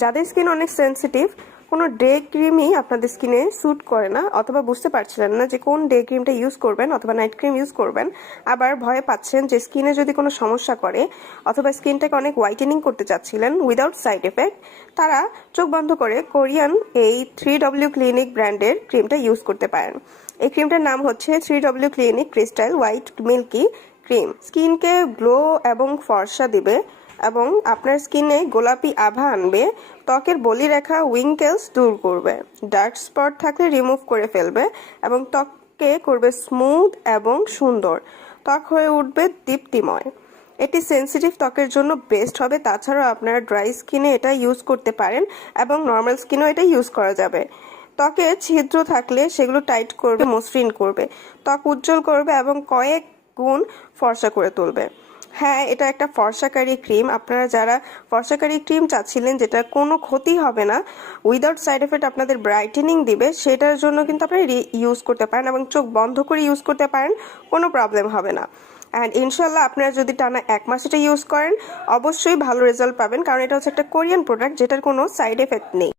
যাদের স্কিন অনেক সেনসিটিভ, কোনো ডে ক্রিমই আপনাদের স্কিনে স্যুট করে না, অথবা বুঝতে পারছিলেন না যে কোন ডে ক্রিমটা ইউজ করবেন অথবা নাইট ক্রিম ইউজ করবেন, আবার ভয়ে পাচ্ছেন যে স্কিনে যদি কোনো সমস্যা করে, অথবা স্কিনটাকে অনেক হোয়াইটেনিং করতে চাচ্ছিলেন উইদাউট সাইড এফেক্ট, তারা চোখ বন্ধ করে কোরিয়ান এই 3W ক্লিনিক ব্র্যান্ডের ক্রিমটা ইউজ করতে পারেন। এই ক্রিমটার নাম হচ্ছে 3W clinic crystal white milky cream. স্কিনকে গ্লো এবং ফর্সা দিবে এবং আপনার স্কিনে গোলাপি আভা আনবে, ত্বকের বলিরেখা উইঙ্কেলস দূর করবে, ডার্ক স্পট থাকলে রিমুভ করে ফেলবে এবং ত্বককে করবে স্মুথ এবং সুন্দর। ত্বক হয়ে উঠবে দীপ্তিময়। এটি সেনসিটিভ ত্বকের জন্য বেস্ট হবে। তাছাড়াও আপনারা ড্রাই স্কিনে এটা ইউজ করতে পারেন এবং নর্মাল স্কিনেও এটা ইউজ করা যাবে। ত্বকে ছিদ্র থাকলে সেগুলো টাইট করবে, মসৃণ করবে, ত্বক উজ্জ্বল করবে এবং কয়েক গুণ ফর্সা করে তুলবে। হ্যাঁ, এটা একটা ফর্সাকারী ক্রিম। আপনারা যারা ফর্সাকারী ক্রিম চাচ্ছিলেন যেটা কোনো ক্ষতি হবে না, উইদাউট সাইড এফেক্ট আপনাদের ব্রাইটেনিং দিবে, সেটার জন্য কিন্তু আপনারা ইউজ করতে পারেন এবং চোখ বন্ধ করে ইউজ করতে পারেন, কোনো প্রবলেম হবে না। অ্যান্ড ইনশাল্লাহ আপনারা যদি টানা 1 মাস এটা ইউজ করেন, অবশ্যই ভালো রেজাল্ট পাবেন, কারণ এটা হচ্ছে একটা কোরিয়ান প্রোডাক্ট যেটার কোনো সাইড এফেক্ট নেই।